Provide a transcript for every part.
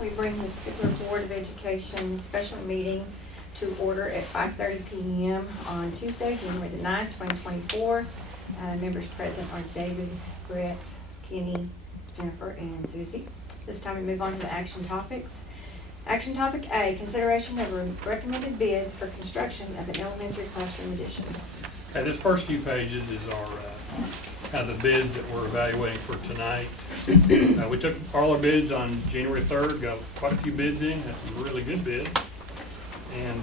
we bring the Stigler Board of Education special meeting to order at 5:30 p.m. on Tuesday, January the 9th, 2024. Members present are David, Brett, Kenny, Jennifer, and Susie. This time we move on to the action topics. Action topic A, consideration of recommended bids for construction of an elementary classroom addition. Okay, this first few pages is our kind of the bids that we're evaluating for tonight. We took all our bids on January 3rd, got quite a few bids in, had some really good bids. And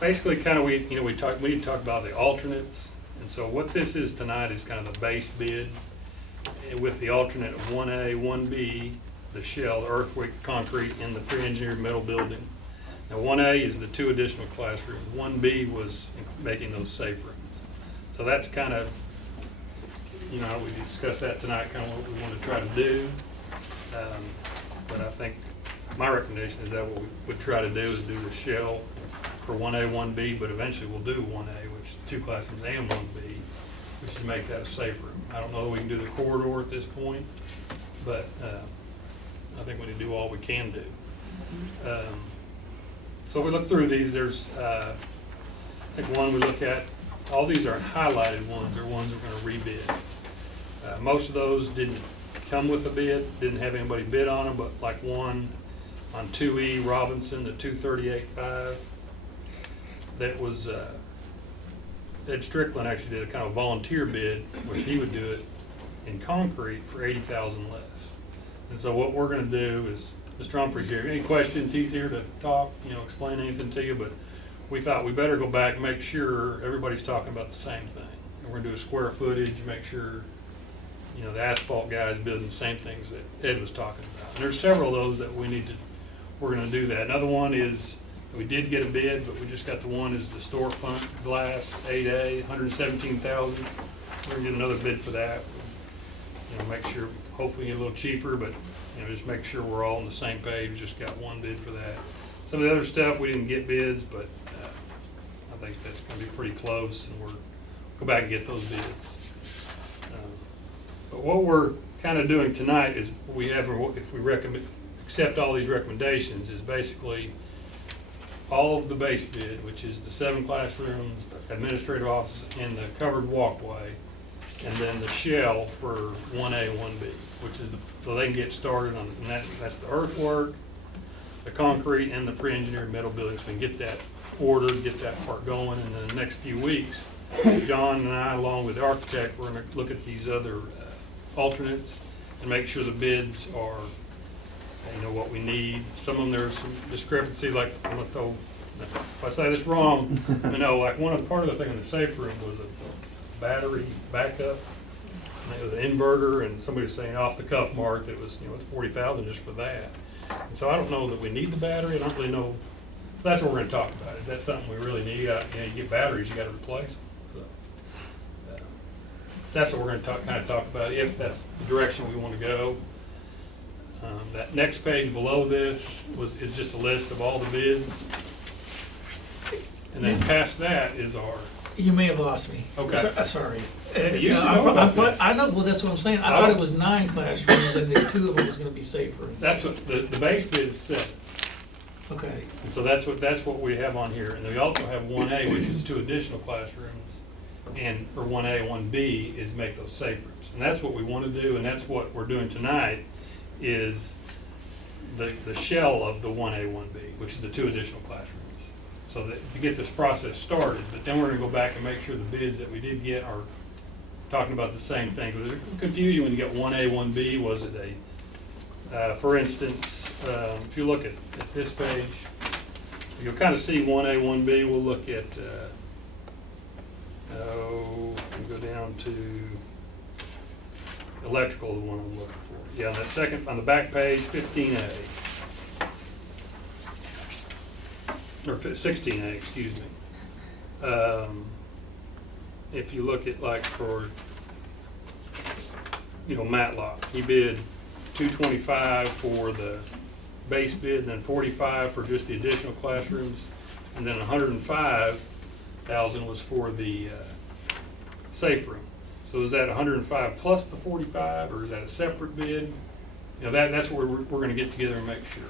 basically kind of we need to talk about the alternates. And so what this is tonight is kind of the base bid with the alternate of 1A, 1B, the shell, the earthwork, concrete, and the pre-engineered metal building. Now 1A is the 2 additional classrooms. 1B was making those safe rooms. So that's kind of, we discussed that tonight, kind of what we want to try to do. But I think my recommendation is that what we would try to do is do the shell for 1A, 1B, but eventually we'll do 1A, which is 2 classrooms, and 1B, which is make that a safe room. I don't know that we can do the corridor at this point, but I think we need to do all we can do. So if we look through these, there's, I think one we look at, all these are highlighted ones, or ones we're going to rebid. Most of those didn't come with a bid, didn't have anybody bid on them, but like one on 2E Robinson, the 238.5, that was, Ed Strickland actually did a kind of volunteer bid, which he would do it in concrete for $80,000 less. And so what we're going to do is, Mr. Humphrey's here. Any questions? He's here to talk, explain anything to you, but we thought we better go back and make sure everybody's talking about the same thing. And we're going to do a square footage, make sure, the asphalt guy is building the same things that Ed was talking about. And there's several of those that we're going to do that. Another one is, we did get a bid, but we just got the one is the storefront glass 8A, $117,000. We're going to get another bid for that. Make sure, hopefully get a little cheaper, but just make sure we're all on the same page. Just got one bid for that. Some of the other stuff we didn't get bids, but I think that's going to be pretty close, and we'll go back and get those bids. But what we're kind of doing tonight is if we accept all these recommendations, is basically all of the base bid, which is the 7 classrooms, the administrative office, and the covered walkway, and then the shell for 1A, 1B, which is so they can get started on, and that's the earthwork, the concrete, and the pre-engineered metal buildings. We can get that ordered, get that part going, and in the next few weeks, John and I, along with the architect, we're going to look at these other alternates and make sure the bids are, what we need. Some of them there's some discrepancy, like if I say this wrong, like part of the thing in the safe room was a battery backup, and it was an inverter, and somebody was saying off the cuff mark that it was, it's $40,000 just for that. And so I don't know that we need the battery. I don't really know. So that's what we're going to talk about. Is that something we really need? You get batteries, you got to replace them. So, that's what we're going to kind of talk about, if that's the direction we want to go. That next page below this is just a list of all the bids, and then past that is our. You may have lost me. Okay. Sorry. You should know about this. I know. Well, that's what I'm saying. I thought it was 9 classrooms, and the 2 of them was going to be safe rooms. That's what the base bid is 7. Okay. And so that's what we have on here, and we also have 1A, which is 2 additional classrooms, and for 1A, 1B is make those safe rooms, and that's what we want to do, and that's what we're doing tonight. Is the shell of the 1A, 1B, which is the 2 additional classrooms. So that to get this process started, but then we're going to go back and make sure the bids that we did get are talking about the same thing. There's confusion when you get 1A, 1B. Was it for instance, if you look at this page, you'll kind of see 1A, 1B. We'll look at, we'll go down to electrical, the one I'm looking for. Yeah, that second, on the back page, 15A. Or 16A, excuse me. If you look at like for, Matlock, he bid $225 for the base bid, and then $45 for just the additional classrooms, and then $105,000 was for the safe room. So is that 105 plus the 45, or is that a separate bid? that's where we're gonna get together and make sure.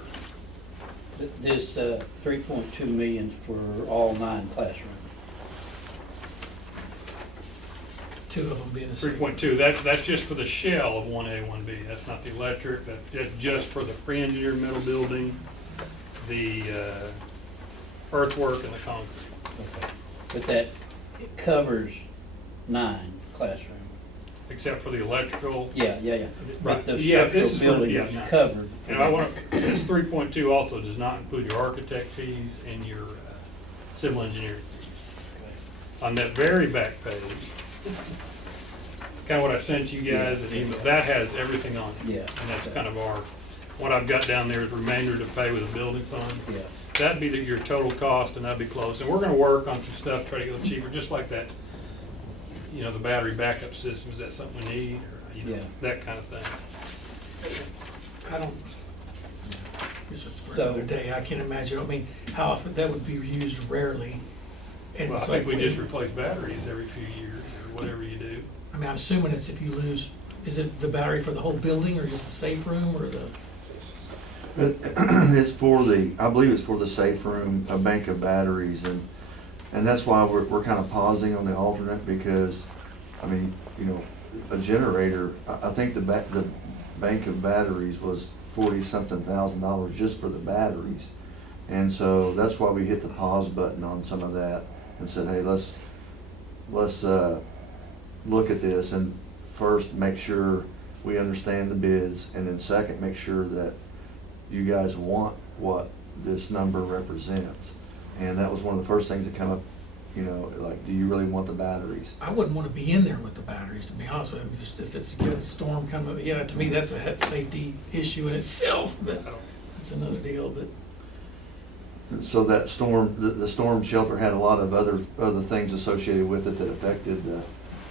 This 3.2 million for all 9 classrooms. 2 of them being a safe. 3.2, that's just for the shell of 1A, 1B. That's not the electric, that's just for the pre-engineered metal building, the earthwork and the concrete. Okay. But that, it covers 9 classrooms. Except for the electrical. Yeah. Right. But the Yeah, this structural is for- building yeah, is no. covered. And I want to, this 3.2 also does not include your architect fees and your civil engineering fees. On that very back page, kind of what I sent you guys, and email, that has everything on it. Yeah. And that's kind of what I've got down there is remainder to pay with a building fund. Yeah. That'd be your total cost, and that'd be close. And we're gonna work on some stuff, try to get a little cheaper, just like that, the battery backup system. Is that something we need, or, Yeah. that kind of thing? I don't, guess it's for So- another day. I can't imagine, I mean, how often, that would be used rarely. And Well, I so think we just replace batteries every few years, or whatever you do. I mean, I'm assuming it's if you lose, is it the battery for the whole building or just the safe room or the? It's for I believe it's for the safe room, a bank of batteries, and that's why we're kind of pausing on the alternate, because, I mean, a generator, I think the bank of batteries was $40-something thousand just for the batteries. And so that's why we hit the pause button on some of that and said, hey, let's look at this, and first make sure we understand the bids, and then second, make sure that you guys want what this number represents. And that was one of the first things that come up, like, do you really want the batteries? I wouldn't want to be in there with the batteries, to be honest with you. If it's a storm coming, to me, that's a safety issue in itself, but that's another deal, but. So that the storm shelter had a lot of other things associated with it that affected the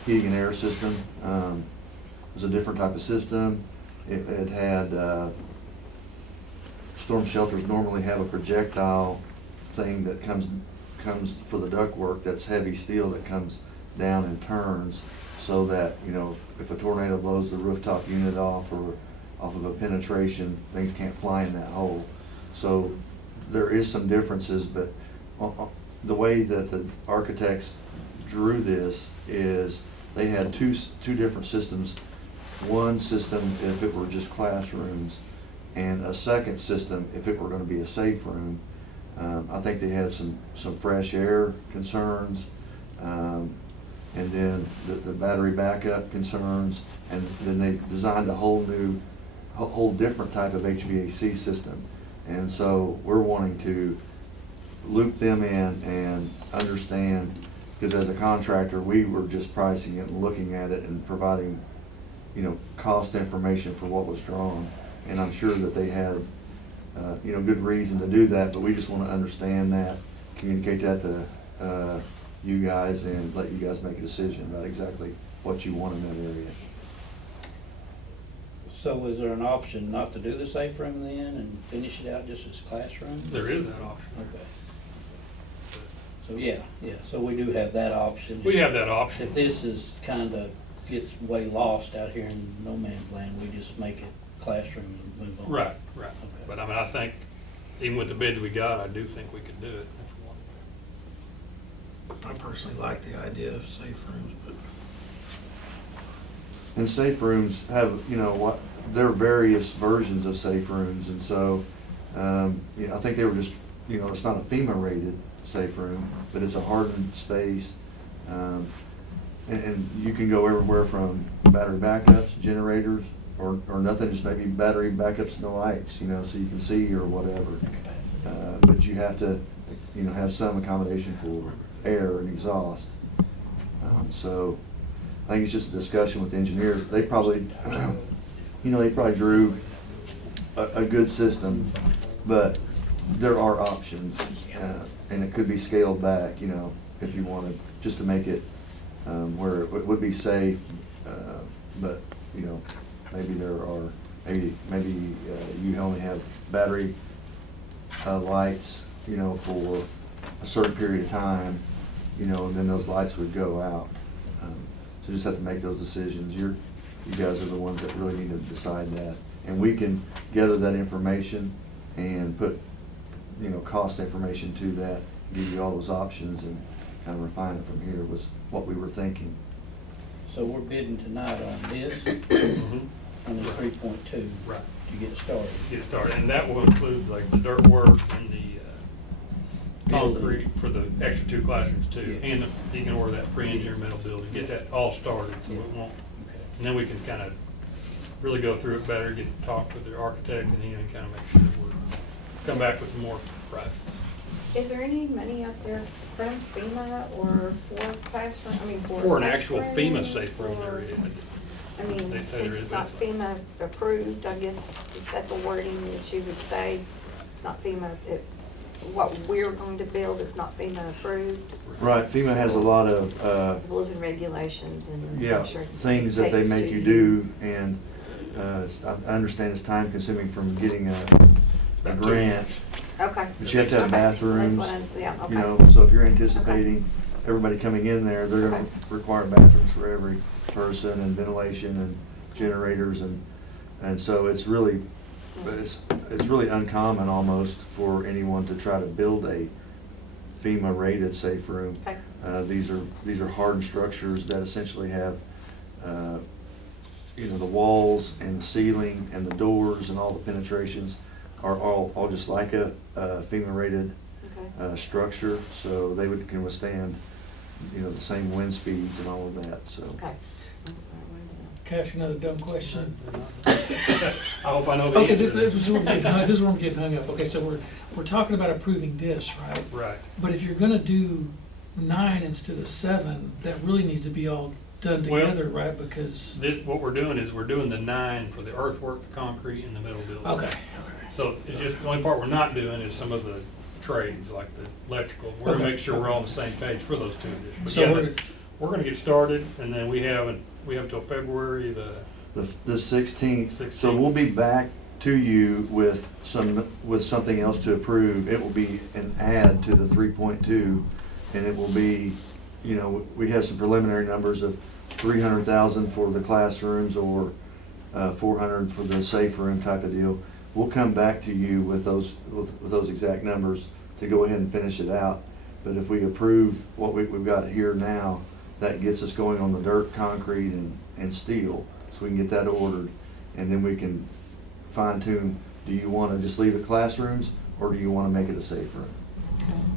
heating and air system. It was a different type of system. It had, storm shelters normally have a projectile thing that comes for the ductwork, that's heavy steel that comes down and turns, so that, if a tornado blows the rooftop unit off or off of a penetration, things can't fly in that hole. So there is some differences, but the way that the architects drew this is they had two different systems. One system if it were just classrooms, and a second system if it were going to be a safe room. I think they had some fresh air concerns, and then the battery backup concerns, and then they designed a whole different type of HVAC system. And so we're wanting to loop them in and understand, because as a contractor, we were just pricing it and looking at it and providing, cost information for what was drawn. And I'm sure that they had, good reason to do that, but we just want to understand that, communicate that to you guys, and let you guys make a decision about exactly what you want in that area. So is there an option not to do the safe room then and finish it out just as classroom? There is that option. Okay. So yeah, so we do have that option. We have that option. If this is gets way lost out here in no man's land, we just make it classroom and move on. Right. Okay. But I mean, I think, even with the bids we got, I do think we could do it. I personally like the idea of safe rooms, but. And safe rooms have, there are various versions of safe rooms, and so, I think they were just, it's not a FEMA rated safe room, but it's a hardened space. And you can go everywhere from battery backups, generators, or nothing, just maybe battery backups, no lights, so you can see or whatever. But you have to, have some accommodation for air and exhaust. So I think it's just a discussion with the engineers. They probably, they probably drew a good system, but there are options, and it could be scaled back, if you wanted, just to make it where it would be safe, but, maybe there are, maybe you only have battery lights, for a certain period of time, and then those lights would go out. So you just have to make those decisions. You guys are the ones that really need to decide that. And we can gather that information and put, cost information to that, give you all those options and kind of refine it from here was what we were thinking. So we're bidding tonight on this, Mhm. on the 3.2 Right. to get started. Get started, and that will include like the dirt work and the concrete for the extra 2 classrooms too. Yeah. And you can order that pre-engineered metal building, get that all started, so it won't, Okay. and then we can kind of really go through it better, get to talk with the architect and even kind of make sure that we're, come back with some more prices. Is there any money out there from FEMA or for classroom, for? For an safe actual FEMA rooms, safe room, there or- is. I mean, They say since there it's is, not that's- FEMA approved, I guess, is that the wording that you would say? It's not FEMA, what we're going to build is not FEMA approved? Right, FEMA has a lot of, Rules and regulations and. yeah, I'm sure things that they takes make to you do, and I understand it's time consuming from getting a grant. Okay. But you have to have Okay. bathrooms, That's what I'm, yeah, okay. So if you're anticipating everybody coming in there, they're gonna Okay. require bathrooms for every person and ventilation and generators and so it's really uncommon almost for anyone to try to build a FEMA rated safe room. Okay. These are hardened structures that essentially have, the walls and the ceiling and the doors and all the penetrations are all just like a FEMA rated Okay. structure, so they can withstand, the same wind speeds and all of that, so. Okay. That's what I wanted to know. Can I ask another dumb question? I hope I know the Okay, answer. this is where I'm getting hung up. Okay, so we're talking about approving this, right? Right. But if you're gonna do 9 instead of 7, that really needs to be all done Well, together, right? Because, What we're doing is we're doing the 9 for the earthwork, the concrete, and the metal building. okay. So it's just, the only part we're not doing is some of the trades, like the electrical. We're gonna Okay. make sure we're all on the same page for those 2 additions. But So yeah, we're gonna get started, and then we have till February The 16th, so 16th. we'll be back to you with something else to approve. It will be an add to the 3.2, and it will be, we have some preliminary numbers of 300,000 for the classrooms or 400 for the safe room type of deal. We'll come back to you with those exact numbers to go ahead and finish it out. But if we approve what we've got here now, that gets us going on the dirt, concrete, and steel, so we can get that ordered, and then we can fine tune, do you want to just leave it classrooms, or do you want to make it a safe room?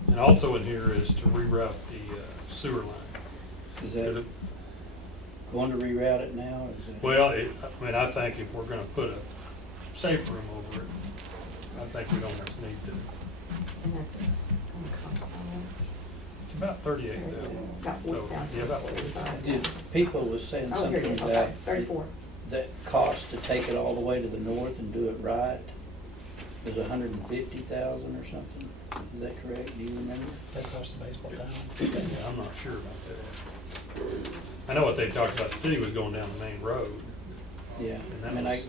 And also in here is to reroute the sewer line. Is that going to reroute it now? Or is that? Well, I think if we're gonna put a safe room over it, I think we don't need to. And that's gonna cost how It's about 38,000. much? About 40,000. Yeah, about 40,000. Did people was saying Oh, here it something is, okay, about 34. that cost to take it all the way to the north and do it right was 150,000 or something. Is that correct? Do you remember? That costs the baseball diamond. Yeah, I'm not sure about that. I know what they talked about, the city was going down the main road. Yeah. And that I mean, was-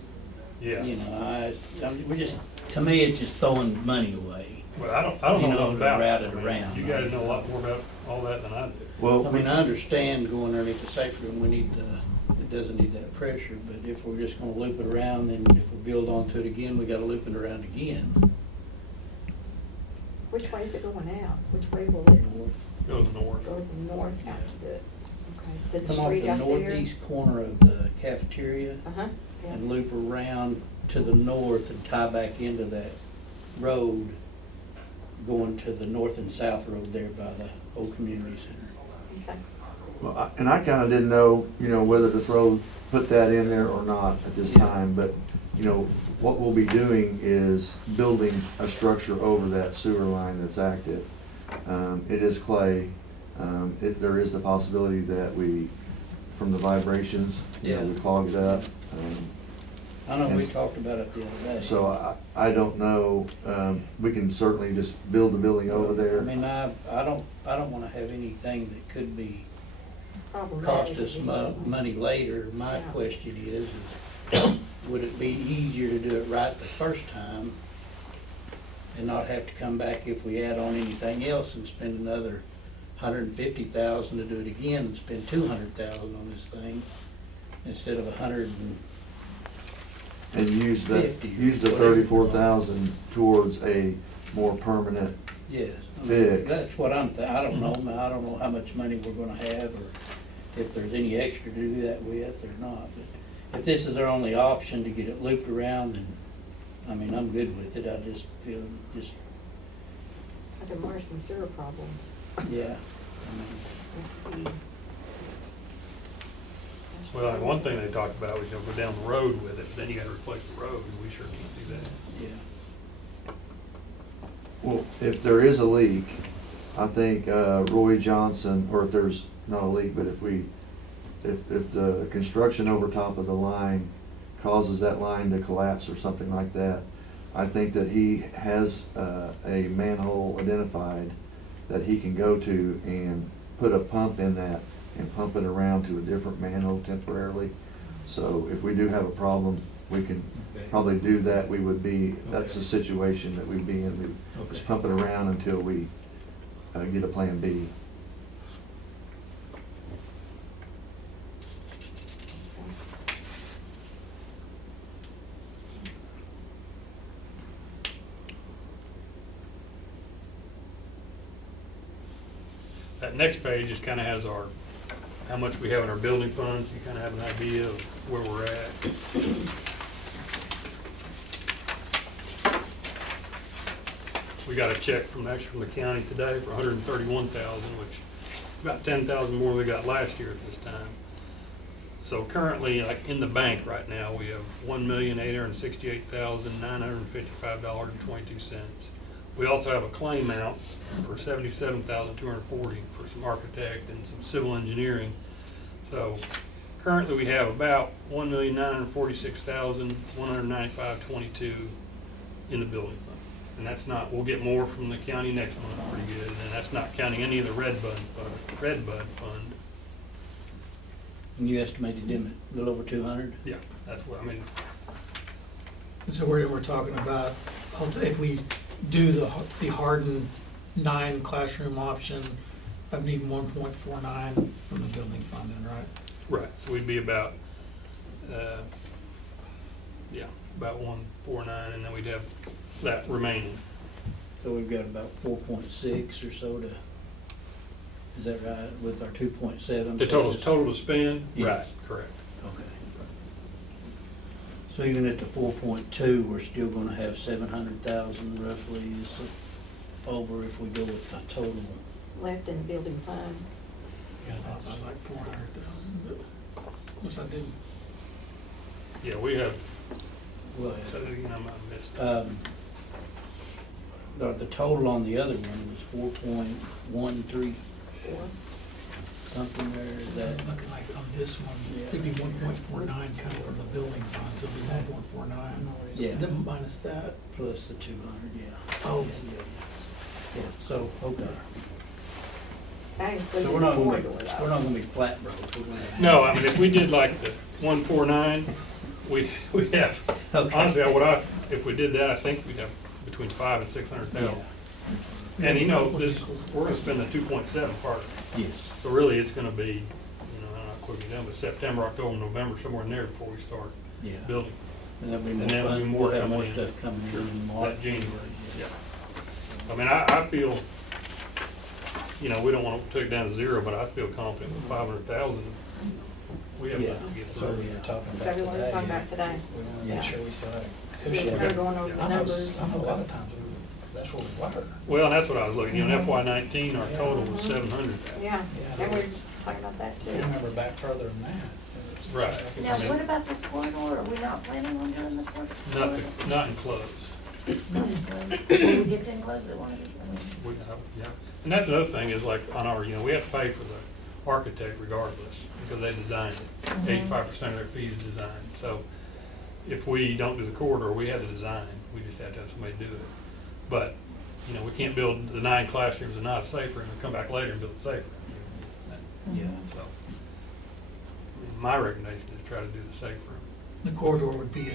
Yeah. we just, to me, it's just throwing money away. Well, I don't know to nothing about it. route it I mean, around. You guys know a lot more about all that than I do. Well, I mean, I understand going underneath the safe room, it doesn't need that pressure, but if we're just gonna loop it around, then if we build onto it again, we gotta loop it around again. Which way is it going out? Which way will it Go to the north. go from north out to the, okay, to the Come off street the out there? northeast corner of the cafeteria Uh-huh, yeah. and loop around to the north and tie back into that road going to the north and south road there by the old community center. Okay. well, and I kind of didn't know, whether to put that in there or not at this time, but, what we'll be doing is building a structure over that sewer line that's active. It is clay. There is the possibility that from the vibrations, we clog it up. I know we talked about it the other day. So I don't know, we can certainly just build the building over there. I mean, I don't wanna have anything that could be cost Problematic us eventually. money later. My Yeah. question is, would it be easier to do it right the first time and not have to come back if we add on anything else and spend another 150,000 to do it again and spend 200,000 on this thing instead of And use the 50, 34,000 towards a more permanent, Yes. Fix. That's what I'm, I don't know, I don't know how much money we're gonna have, or if there's any extra to do that with or not. But if this is our only option to get it looped around, then, I mean, I'm good with it. I just feel, just, Like the Morrison sewer problems. yeah. I mean, Well, and one thing they talked about was, you know, go down the road with it, but then you gotta replace the road, and we sure can't do that. yeah. well, if there is a leak, I think Roy Johnson, or if there's not a leak, but if the construction over top of the line causes that line to collapse or something like that, I think that he has a manhole identified that he can go to and put a pump in that and pump it around to a different manhole temporarily. So if we do have a problem, we can probably do that. We would be, that's the situation that we'd be in. We just pump it around until we get a plan B. That next page just kinda has our, how much we have in our building funds, you kinda have an idea of where we're at. We got a check from the county today for $131,000, which is about $10,000 more than we got last year at this time. So currently, like in the bank right now, we have $1,868,955.22. We also have a claim out for $77,240 for some architect and some civil engineering. So currently, we have about $1,946,195.22 in the building fund. And that's not, we'll get more from the county next month, pretty good, and that's not counting any of the Red Bud fund. And you estimated them a little over 200? Yeah, that's what, I mean, So we're talking about, if we do the hardened 9 classroom option, I'd need 1.49 from the building fund, then, right? right, so we'd be about, about 149, and then we'd have that remaining. So we've got about 4.6 or so to, is that right, with our 2.7? The total to spend? Yes. Right, correct. Okay. So even at the 4.2, we're still gonna have 700,000 roughly is over if we go with the total. Left in the building fund. Yeah, I was like 400,000, but, what's I did? Yeah, we have, Well, so, you know, I missed. the total on the other one was 4.13 something there, is that? Looking like on this one, it'd be 1.49 coming from the building fund, so it'd be 1.49. Yeah. Then minus that. Plus the 200, yeah. Oh. Yeah, so, okay. That includes So the corridor though. we're not gonna be flat broke. We're gonna have- No, I mean, if we did like the 149, we have, Okay. honestly, if we did that, I think we'd have between 500,000 and 600,000. And you know, we're gonna spend the 2.7 part. Yes. So really, it's gonna be, you know, I'm not quoting down, but September, October, November, somewhere in there before we start Yeah. building. And there'll be And more there'll be fun, more we'll have coming more in. stuff coming Sure. in March. That January, yeah. I mean, I feel, you know, we don't wanna take it down to 0, but I feel confident with 500,000, we have Yeah. enough to get So through. we were talking Is about that what we're today. talking about today? We want to Yeah. make sure we still have a We're cushion. kind of going over the I know, numbers. I know a lot of times that's what we were. Well, and that's what I was looking, you know, in FY19, our total was 700,000. Yeah, Yeah. and we're talking about that I too. remember back further than that. It was Right. just like Now, I mean- what about this corridor? Are we not planning on doing the corridor? Not enclosed. Will we get to enclose it one of these? Yeah, and that's another thing is like on our, you know, we have to pay for the architect regardless because they designed it. 85% of their fee is design. So if we don't do the corridor, we have the design. We just have to have somebody do it. But, you know, we can't build the 9 classrooms and not a safe room and come back later and build a safe room. Yeah. So I mean, my recommendation is try to do the safe room. The corridor would be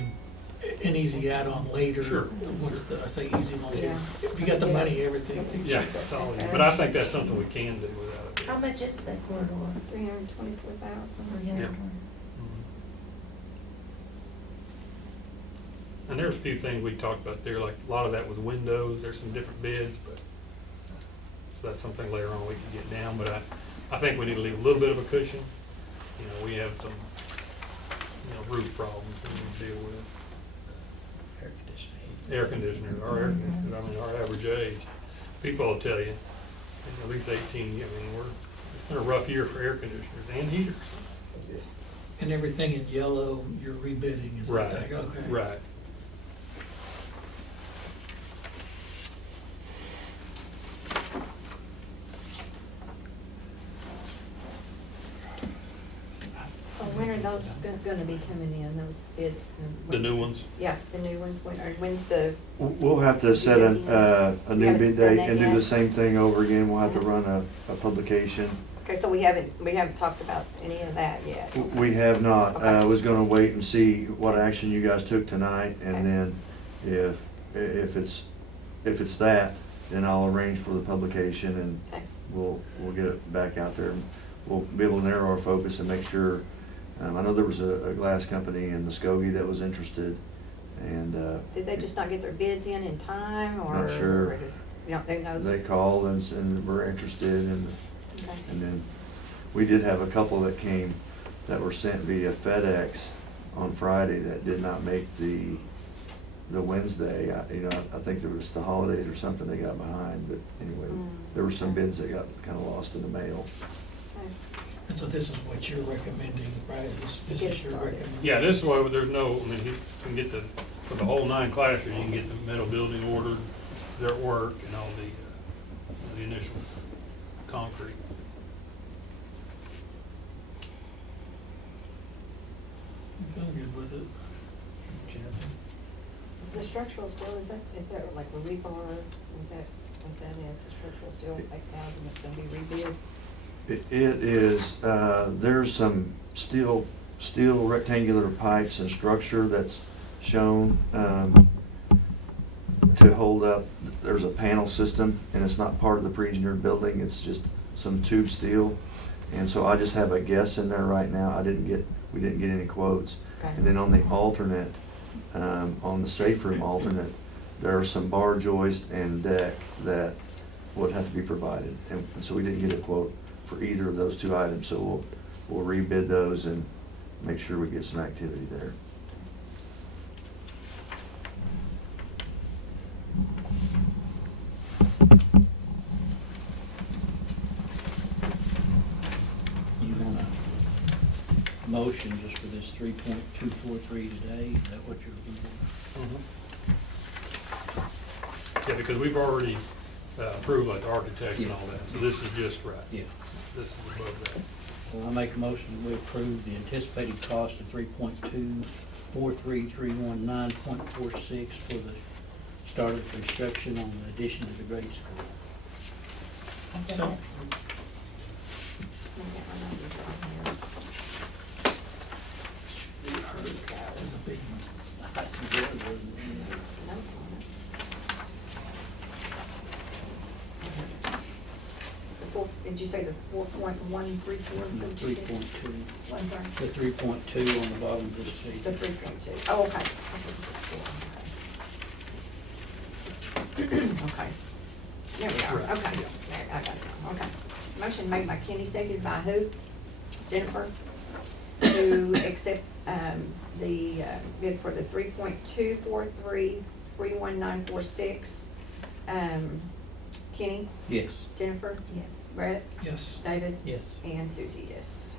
an easy add-on later. Sure. Once the, I say easy, once Yeah. if you got the money, everything's easy. Yeah, that's all. But I think that's something we can do without it. How much is the corridor? 324,000. Yeah. And there's a few things we talked about there, like a lot of that was windows, there's some different bids, but, so that's something later on we can get down, but I think we need to leave a little bit of a cushion. You know, we have some, roof problems we need to deal with. Air conditioning. Air conditioners, I mean, our average age, people will tell you, at least 18, I mean, it's been a rough year for air conditioners and heaters. And everything in yellow, you're rebidding, is that Right, okay? right. So when are those gonna be coming in, those bids? The new ones, Yeah, the new ones, when's the, We'll have to set a new Haven't bid done date that and do yet? the same thing over again. We'll have to run a publication. okay, so we haven't talked about any of that yet. We have not. Okay. Was gonna wait and see what action you guys took tonight, and Okay. then if it's that, then I'll arrange for the publication, and Okay. we'll get it back out there. We'll be able to narrow our focus and make sure, I know there was a glass company in Muskogee that was interested, and, Did they just not get their bids in time, or? Not sure. or just- You don't, who knows? they called and were interested, and Okay. And then we did have a couple that came that were sent via FedEx on Friday that did not make the Wednesday. I think there was the holidays or something they got behind, but anyway, there were some bids that got kind of lost in the mail. Okay. And so this is what you're recommending, right? This Get is your started. recommendation? yeah, this way, there's no, I mean, he can get for the whole 9 classrooms, you can get the metal building ordered, their work, and all the initial concrete. I'm feeling good with it. The structural steel, is that like a rebar, is that what that is, the structural steel, 8,000, it's gonna be rebid? It is, there's some steel rectangular pipes and structure that's shown to hold up. There's a panel system, and it's not part of the pre-engineered building, it's just some tube steel. And so I just have a guess in there right now. We didn't get any quotes. Okay. And then on the alternate, on the safe room alternate, there are some bar joist and deck that would have to be provided. And so we didn't get a quote for either of those 2 items, so we'll rebid those and make sure we get some activity there. You want a motion just for this 3.243 today? Is that what you're looking for? Yeah, because we've already approved like the architect and all that, so this is just right. Yeah. This is above that. Well, I make a motion that we approve the anticipated cost of 3.24319.46 for the start of construction on the addition to the grade school. So, Let me get my numbers on here. there's a big one. Notes on it. Did you say the 4.134? The 3.2. One, sorry. The 3.2 on the bottom of this page. The 3.2. Oh, okay. Okay. There we are, Right, okay. yeah. There, I got it now, okay. Motion made by Kenny, seconded by who? Jennifer? To accept, the, bid for the 3.243-31946. Kenny? Yes. Jennifer? Yes. Brett? Yes. David? Yes. And Susie, yes.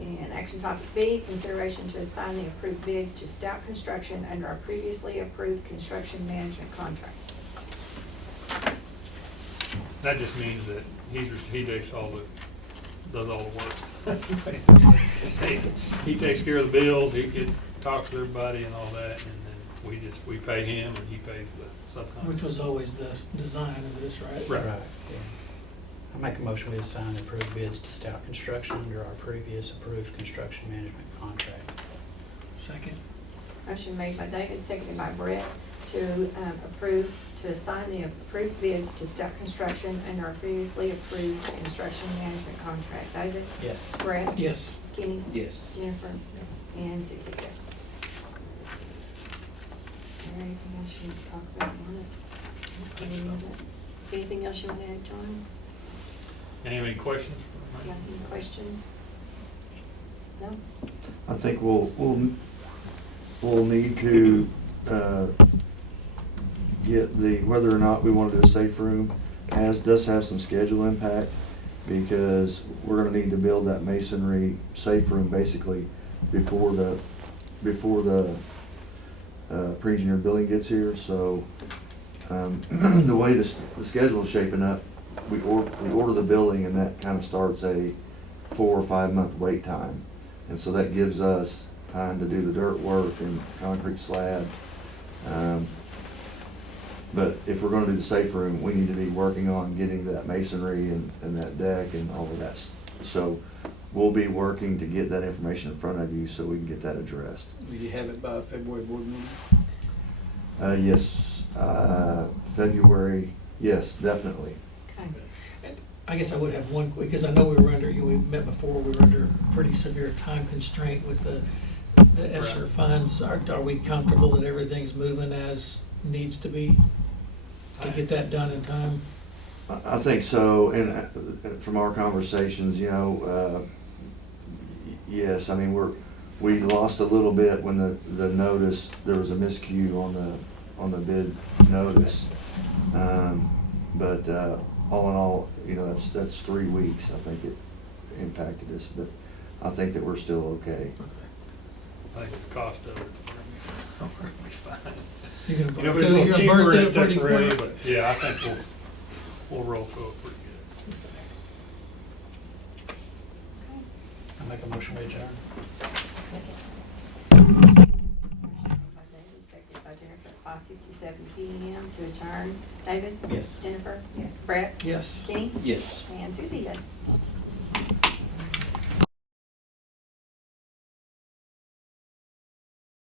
And action topic B, consideration to assign the approved bids to Stout Construction under our previously approved construction management contract. That just means that he does all the work. He takes care of the bills, talks to everybody and all that, and then we pay him and he pays the subcontractor. Which was always the design of this, right? Right. Yeah. I make a motion we assign approved bids to Stout Construction under our previous approved construction management contract. Second. Motion made by David, seconded by Brett, to assign the approved bids to Stout Construction under our previously approved construction management contract. David? Yes. Brett? Yes. Kenny? Yes. Jennifer? Yes. And Susie, yes. there anything else you need to talk about on it? Any of it? Anything else you want to add, John? Any questions? Yeah, any questions? No? I think we'll need to, get the, whether or not we want to do a safe room, does have some schedule impact, because we're gonna need to build that masonry safe room basically before the pre-engineered building gets here, so, the way the schedule's shaping up, we order the building, and that kind of starts a 4 or 5 month wait time. And so that gives us time to do the dirt work and concrete slab. But if we're gonna do the safe room, we need to be working on getting that masonry and that deck and all of that. So we'll be working to get that information in front of you so we can get that addressed. Will you have it by February board meeting? Yes, February, yes, definitely. Okay. I guess I would have one, because I know we met before, we were under pretty severe time constraint with the ESSER funds. Are we comfortable that everything's moving as needs to be to get that done in time? I think so, and from our conversations, yes, I mean, we lost a little bit when the notice, there was a miscue on the bid notice. But all in all, that's 3 weeks, I think it impacted us, but I think that we're still okay. I think the cost of it. We're fine. You're gonna But burn it's a little cheaper through and it it pretty took forever, quick. but yeah, I think we'll roll through it pretty good. I make a motion to adjourn. Second. Motion made by David, seconded by Jennifer at 5:57 PM to adjourn. David? Yes. Jennifer? Yes. Brett? Yes. Kenny? Yes. And Susie, yes.